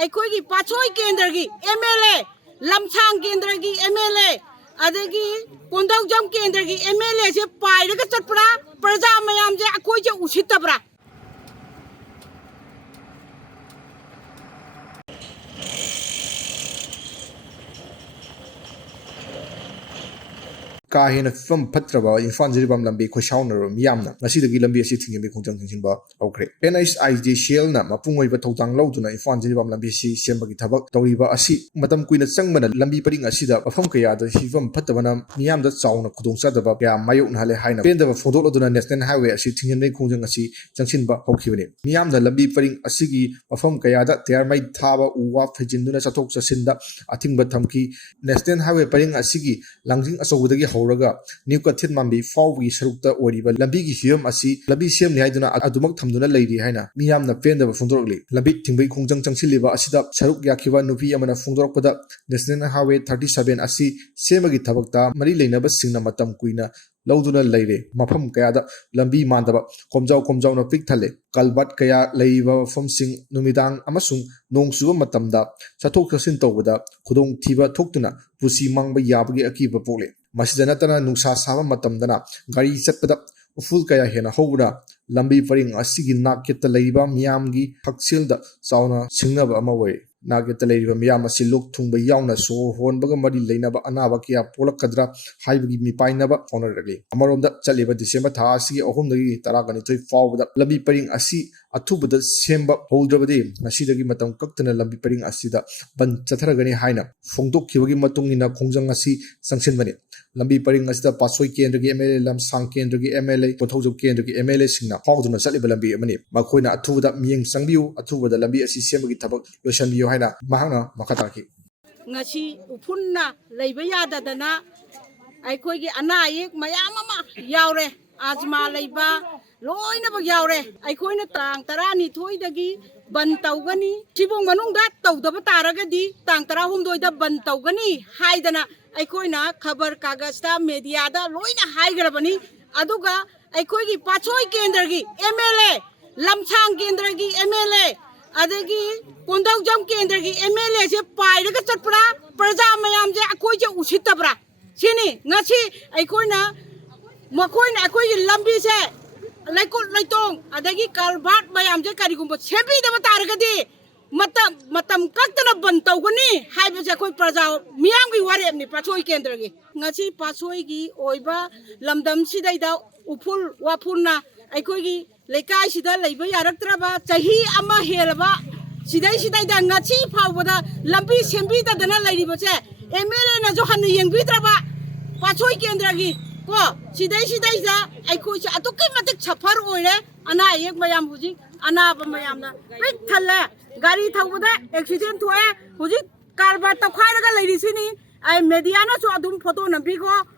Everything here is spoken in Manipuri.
ꯑꯩꯈꯣꯏꯒꯤ ꯄꯥꯠꯁꯣꯏ ꯀꯦꯟꯗ꯭ꯔꯒꯤ MLA ꯂꯝꯁꯥꯡ ꯀꯦꯟꯗ꯭ꯔꯒꯤ MLA ꯑꯗꯒꯤ ꯀꯣꯟꯊꯧꯖꯝ ꯀꯦꯟꯗ꯭ꯔꯒꯤ MLA ꯁꯦ ꯄꯥꯏꯔꯒ ꯆꯠꯄ꯭ꯔꯥ ꯄ꯭ꯔꯖꯥ ꯃꯌꯥꯝꯁꯦ ꯑꯩꯈꯣꯏꯁꯦ ꯎꯁꯤꯠꯇꯕ꯭ꯔꯥ ꯀꯥ ꯍꯦꯟꯅ ꯐꯤꯕꯝ ꯐꯠꯇ꯭ꯔꯕ ꯏꯝꯐꯥꯜ ꯖꯤꯔꯤꯕꯥꯝ ꯂꯝꯕꯤ ꯈꯣꯏꯁꯥꯎꯅꯔꯕ ꯃꯤꯌꯥꯝꯅ ꯉꯁꯤꯗꯒꯤ ꯂꯝꯕꯤ ꯑꯁꯤ ꯊꯤꯡꯖꯤꯟꯕꯒꯤ ꯈꯣꯡꯖꯪ ꯊꯤꯡꯖꯤꯟꯕ ꯍꯧꯈ꯭ꯔꯦ꯫ NHIDCLꯅ ꯃꯄꯨꯡ ꯑꯣꯏꯕ ꯊꯧꯗꯥꯡ ꯂꯧꯗꯨꯅ ꯏꯝꯐꯥꯜ ꯖꯤꯔꯤꯕꯥꯝ ꯂꯝꯕꯤ ꯑꯁꯤ ꯁꯦꯝꯕꯒꯤ ꯊꯕꯛ ꯇꯧꯔꯤꯕ ꯑꯁꯤ ꯃꯇꯝ ꯀꯨꯏꯅ ꯆꯪꯕꯅ ꯂꯝꯕꯤ ꯄꯔꯤꯡ ꯑꯁꯤꯗ ꯃꯐꯝ ꯀꯌꯥꯗ ꯐꯤꯕꯝ ꯐꯠꯇꯕꯅ ꯃꯤꯌꯥꯝꯗ ꯆꯥꯎꯅ ꯈꯨꯗꯣꯡꯆꯥꯗꯕ ꯀꯌꯥ ꯃꯥꯌꯣꯛꯅꯍꯜꯂꯦ ꯍꯥꯏꯅ ꯄꯦꯟꯗꯕ ꯐꯣꯡꯗꯣꯛꯂꯗꯨꯅ ꯅꯦꯁꯅꯦꯜ ꯍꯥꯏꯋꯦ ꯑꯁꯤ ꯊꯤꯡꯖꯤꯟꯕꯒꯤ ꯈꯣꯡꯖꯪ ꯑꯁꯤ ꯆꯪꯁꯤꯟꯕ ꯍꯧꯈꯤꯕꯅꯤ꯫ ꯃꯤꯌꯥꯝꯅ ꯂꯝꯕꯤ ꯄꯔꯤꯡ ꯑꯁꯤꯒꯤ ꯃꯐꯝ ꯀꯌꯥꯗ ꯇꯌꯥꯔ ꯃꯩ ꯊꯥꯕ ꯎ ꯋꯥ ꯊꯩꯖꯤꯟꯗꯨꯅ ꯆꯠꯊꯣꯛ ꯆꯠꯁꯤꯟꯗ ꯑꯊꯤꯡꯕ ꯊꯝꯈꯤ꯫ ꯅꯦꯁꯅꯦꯜ ꯍꯥꯏꯋꯦ ꯄꯔꯤꯡ ꯑꯁꯤꯒꯤ ꯂꯥꯡꯖꯤꯡ ꯑꯆꯧꯕꯗꯒꯤ ꯍꯧꯔꯒ ꯅ꯭ꯌꯨ ꯀꯊꯤꯟ ꯃꯥꯝꯕꯤ ꯐꯥꯎꯕꯒꯤ ꯁꯔꯨꯛꯇ ꯑꯣꯏꯔꯤꯕ ꯂꯝꯕꯤꯒꯤ ꯐꯤꯕꯝ ꯑꯁꯤ ꯂꯝꯕꯤ ꯁꯦꯝꯂꯤ ꯍꯥꯏꯗꯨꯅ ꯑꯗꯨꯃꯛ ꯊꯝꯗꯨꯅ ꯂꯩꯔꯤ ꯍꯥꯏꯅ ꯃꯤꯌꯥꯝꯅ ꯄꯦꯟꯗꯕ ꯐꯣꯡꯗꯣꯔꯛꯂꯤ꯫ ꯂꯝꯕꯤ ꯊꯤꯡꯕꯒꯤ ꯈꯣꯡꯖꯪ ꯆꯪꯁꯤꯜꯂꯤꯕ ꯑꯁꯤꯗ ꯁꯔꯨꯛ ꯌꯥꯈꯤꯕ ꯅꯨꯄꯤ ꯑꯃꯅ ꯐꯣꯡꯗꯣꯔꯛꯄꯗ ꯅꯦꯁꯅꯦꯜ ꯍꯥꯏꯋꯦ 37 ꯑꯁꯤ ꯁꯦꯝꯕꯒꯤ ꯊꯕꯛꯇ ꯃꯔꯤ ꯂꯩꯅꯕꯁꯤꯡꯅ ꯃꯇꯝ ꯀꯨꯏꯅ ꯂꯧꯗꯨꯅ ꯂꯩꯔꯦ꯫ ꯃꯐꯝ ꯀꯌꯥꯗ ꯂꯝꯕꯤ ꯃꯥꯟꯗꯕ ꯀꯣꯝꯖꯥꯎꯅ ꯄꯤꯛ ꯊꯜꯂꯦ꯫ ꯀꯜꯕꯥꯠ ꯀꯌꯥ ꯂꯩꯔꯤꯕ ꯃꯐꯝꯁꯤꯡ ꯅꯨꯃꯤꯗꯥꯡ ꯑꯃꯁꯨꯡ ꯅꯣꯡ ꯆꯨꯕ ꯃꯇꯝꯗ ꯆꯠꯊꯣꯛ ꯆꯠꯁꯤꯟ ꯇꯧꯕꯗ ꯈꯨꯗꯣꯡꯊꯤꯕ ꯊꯣꯛꯇꯨꯅ ꯄꯨꯟꯁꯤ ꯃꯥꯡꯕ ꯌꯥꯕꯒꯤ ꯑꯀꯤꯕ ꯄꯣꯛꯂꯦ꯫ ꯃꯁꯤꯗ ꯅꯠꯇꯅ ꯅꯨꯡꯁꯥ ꯁꯥꯕ ꯃꯇꯝꯗꯅ ꯒꯥꯔꯤ ꯆꯠꯄꯗ ꯎꯐꯨꯜ ꯀꯌꯥ ꯍꯦꯟꯅ ꯍꯧꯕꯅ ꯂꯝꯕꯤ ꯄꯔꯤꯡ ꯑꯁꯤꯒꯤ ꯅꯥꯛ ꯌꯦꯠꯇ ꯂꯩꯔꯤꯕ ꯃꯤꯌꯥꯝꯒꯤ ꯍꯛꯁꯦꯜꯗ ꯆꯥꯎꯅ ꯁꯤꯡꯅꯕ ꯑꯃ ꯑꯣꯏꯔꯦ꯫ ꯅꯥꯛ ꯌꯦꯠꯇ ꯂꯩꯔꯤꯕ ꯃꯤꯌꯥꯝ ꯑꯁꯤ ꯂꯣꯛ ꯊꯨꯡꯕ ꯌꯥꯎꯅ ꯁꯣꯔ ꯍꯣꯟꯕꯒ ꯃꯔꯤ ꯂꯩꯅꯕ ꯑꯅꯥꯕ ꯀꯌꯥ ꯄꯣꯛꯂꯛꯀꯗ꯭ꯔꯥ ꯍꯥꯏꯕꯒꯤ ꯃꯤꯄꯥꯏꯅꯕ ꯐꯥꯎꯅꯔꯛꯂꯤ꯫ ꯑꯃꯔꯣꯝꯗ ꯆꯠꯂꯤꯕ ꯗꯤꯁꯦꯝꯕꯔ ꯊꯥ ꯑꯁꯤꯒꯤ 3ꯗꯒꯤ 12 ꯐꯥꯎꯕꯗ ꯂꯝꯕꯤ ꯄꯔꯤꯡ ꯑꯁꯤ ꯑꯊꯨꯕꯗ ꯁꯦꯝꯕ ꯍꯧꯗ꯭ꯔꯕꯗꯤ ꯉꯁꯤꯗꯒꯤ ꯃꯇꯝ ꯀꯛꯇꯅ ꯂꯝꯕꯤ ꯄꯔꯤꯡ ꯑꯁꯤꯗ ꯕꯟ ꯆꯠꯊꯔꯒꯅꯤ ꯍꯥꯏꯅ ꯐꯣꯡꯗꯣꯛꯈꯤꯕꯒꯤ ꯃꯇꯨꯡ ꯏꯟꯅ ꯈꯣꯡꯖꯪ ꯑꯁꯤ ꯆꯪꯁꯤꯟꯕꯅꯤ꯫ ꯂꯝꯕꯤ ꯄꯔꯤꯡ ꯑꯁꯤꯗ ꯄꯥꯠꯁꯣꯏ ꯀꯦꯟꯗ꯭ꯔꯒꯤ MLA ꯂꯝꯁꯥꯡ ꯀꯦꯟꯗ꯭ꯔꯒꯤ MLA ꯀꯣꯟꯊꯧꯖꯝ ꯀꯦꯟꯗ꯭ꯔꯒꯤ MLA ꯁꯤꯡꯅ ꯐꯥꯎꯗꯨꯅ ꯆꯠꯂꯤꯕ ꯂꯝꯕꯤ ꯑꯃꯅꯤ꯫ ꯃꯈꯣꯏꯅ ꯑꯊꯨꯕꯗ ꯃꯤꯠꯌꯦꯡ ꯆꯪꯕꯤꯌꯨ, ꯑꯊꯨꯕꯗ ꯂꯝꯕꯤ ꯑꯁꯤ ꯁꯦꯝꯕꯒꯤ ꯊꯕꯛ ꯂꯣꯏꯁꯤꯟꯕꯤꯌꯨ ꯍꯥꯏꯅ ꯃꯍꯥꯛꯅ ꯃꯈꯥ ꯇꯥꯈꯤ꯫ ꯉꯁꯤ ꯎꯐꯨꯟꯅ ꯂꯩꯕ ꯌꯥꯗꯗꯅ ꯑꯩꯈꯣꯏꯒꯤ ꯑꯅꯥ ꯑꯌꯦꯛ ꯃꯌꯥꯝ ꯑꯃ ꯌꯥꯎꯔꯦ꯫ ꯑꯖꯃꯥ ꯂꯩꯕ ꯂꯣꯏꯅꯃꯛ ꯌꯥꯎꯔꯦ꯫ ꯑꯩꯈꯣꯏꯅ ꯇꯥꯡ 12ꯗꯒꯤ ꯕꯟ ꯇꯧꯒꯅꯤ, ꯁꯤꯕꯨꯡ ꯃꯅꯨꯡꯗ ꯇꯧꯗꯕ ꯇꯥꯔꯒꯗꯤ ꯇꯥꯡ 18ꯗ ꯕꯟ ꯇꯧꯒꯅꯤ ꯍꯥꯏꯗꯅ ꯑꯩꯈꯣꯏꯅ ꯈꯕꯔ ꯀꯥꯒꯖꯇ ꯃꯦꯗꯤꯌꯥꯗ ꯂꯣꯏꯅ ꯍꯥꯏꯈ꯭ꯔꯕꯅꯤ꯫ ꯑꯗꯨꯒ ꯑꯩꯈꯣꯏꯒꯤ ꯄꯥꯠꯁꯣꯏ ꯀꯦꯟꯗ꯭ꯔꯒꯤ MLA ꯂꯝꯁꯥꯡ ꯀꯦꯟꯗ꯭ꯔꯒꯤ MLA ꯑꯗꯒꯤ ꯀꯣꯟꯊꯧꯖꯝ ꯀꯦꯟꯗ꯭ꯔꯒꯤ MLA ꯁꯦ ꯄꯥꯏꯔꯒ ꯆꯠꯄ꯭ꯔꯥ ꯄ꯭ꯔꯖꯥ ꯃꯌꯥꯝꯁꯦ ꯑꯩꯈꯣꯏꯁꯦ ꯎꯁꯤꯠꯇꯕ꯭ꯔꯥ ꯁꯤꯅꯤ ꯉꯁꯤ ꯑꯩꯈꯣꯏꯅ ꯃꯈꯣꯏꯅ ꯑꯩꯈꯣꯏꯒꯤ ꯂꯝꯕꯤꯁꯦ ꯂꯩꯀꯣꯠ ꯂꯩꯇꯣꯡ ꯑꯗꯒꯤ ꯀꯜꯚꯥꯔꯠ ꯃꯌꯥꯝꯁꯦ ꯀꯔꯤꯒꯨꯝꯕ ꯁꯦꯝꯕꯤꯗꯕ ꯇꯥꯔꯒꯗꯤ ꯃꯇꯝ ꯀꯛꯇꯅ ꯕꯟ ꯇꯧꯒꯅꯤ ꯍꯥꯏꯕꯁꯦ ꯑꯩꯈꯣꯏ ꯄ꯭ꯔꯖꯥ ꯃꯤꯌꯥꯝꯒꯤ ꯋꯥꯔꯦꯞꯅꯤ ꯄꯥꯠꯁꯣꯏ ꯀꯦꯟꯗ꯭ꯔꯒꯤ꯫ ꯉꯁꯤ ꯄꯥꯠꯁꯣꯏꯒꯤ ꯑꯣꯏꯕ ꯂꯝꯗꯝꯁꯤꯗꯩꯗ ꯎꯐꯨꯜ ꯋꯥꯐꯨꯜꯅ ꯑꯩꯈꯣꯏꯒꯤ ꯂꯩꯀꯥꯏꯁꯤꯗ ꯂꯩꯕ ꯌꯥꯔꯛꯇ꯭ꯔꯕ ꯆꯍꯤ ꯑꯃ ꯍꯦꯜꯂꯕ ꯁꯤꯗꯩꯗ ꯉꯁꯤ ꯐꯥꯎꯕꯗ ꯂꯝꯕꯤ ꯁꯦꯝꯕꯤꯗꯗꯅ ꯂꯩꯔꯤꯕꯁꯦ MLAꯅꯁꯨ ꯍꯟꯅ ꯌꯦꯡꯕꯤꯗ꯭ꯔꯕ ꯄꯥꯠꯁꯣꯏ ꯀꯦꯟꯗ꯭ꯔꯒꯤ ꯀꯣ ꯁꯤꯗꯩꯗ ꯑꯩꯈꯣꯏꯁꯦ ꯑꯗꯨꯛꯀꯤ ꯃꯇꯤꯛ ꯁꯐꯔ ꯑꯣꯏꯔꯦ꯫ ꯑꯅꯥ ꯑꯌꯦꯛ ꯃꯌꯥꯝ ꯍꯧꯖꯤꯛ ꯑꯅꯥꯕ ꯃꯌꯥꯝꯅ ꯄꯤꯛ ꯊꯜꯂꯦ꯫ ꯒꯥꯔꯤ ꯊꯧꯕꯗ ꯑꯦꯛꯁꯤꯗꯦꯟ ꯊꯣꯛꯑꯦ꯫ ꯍꯧꯖꯤꯛ ꯀꯔꯕꯥꯔ ꯇꯧꯈꯥꯏꯔꯒ ꯂꯩꯔꯤꯁꯤꯅꯤ꯫ ꯃꯦꯗꯤꯌꯥꯅꯁꯨ ꯑꯗꯨꯝ ꯐꯣꯇꯣ ꯅꯝꯕꯤꯈꯣ꯫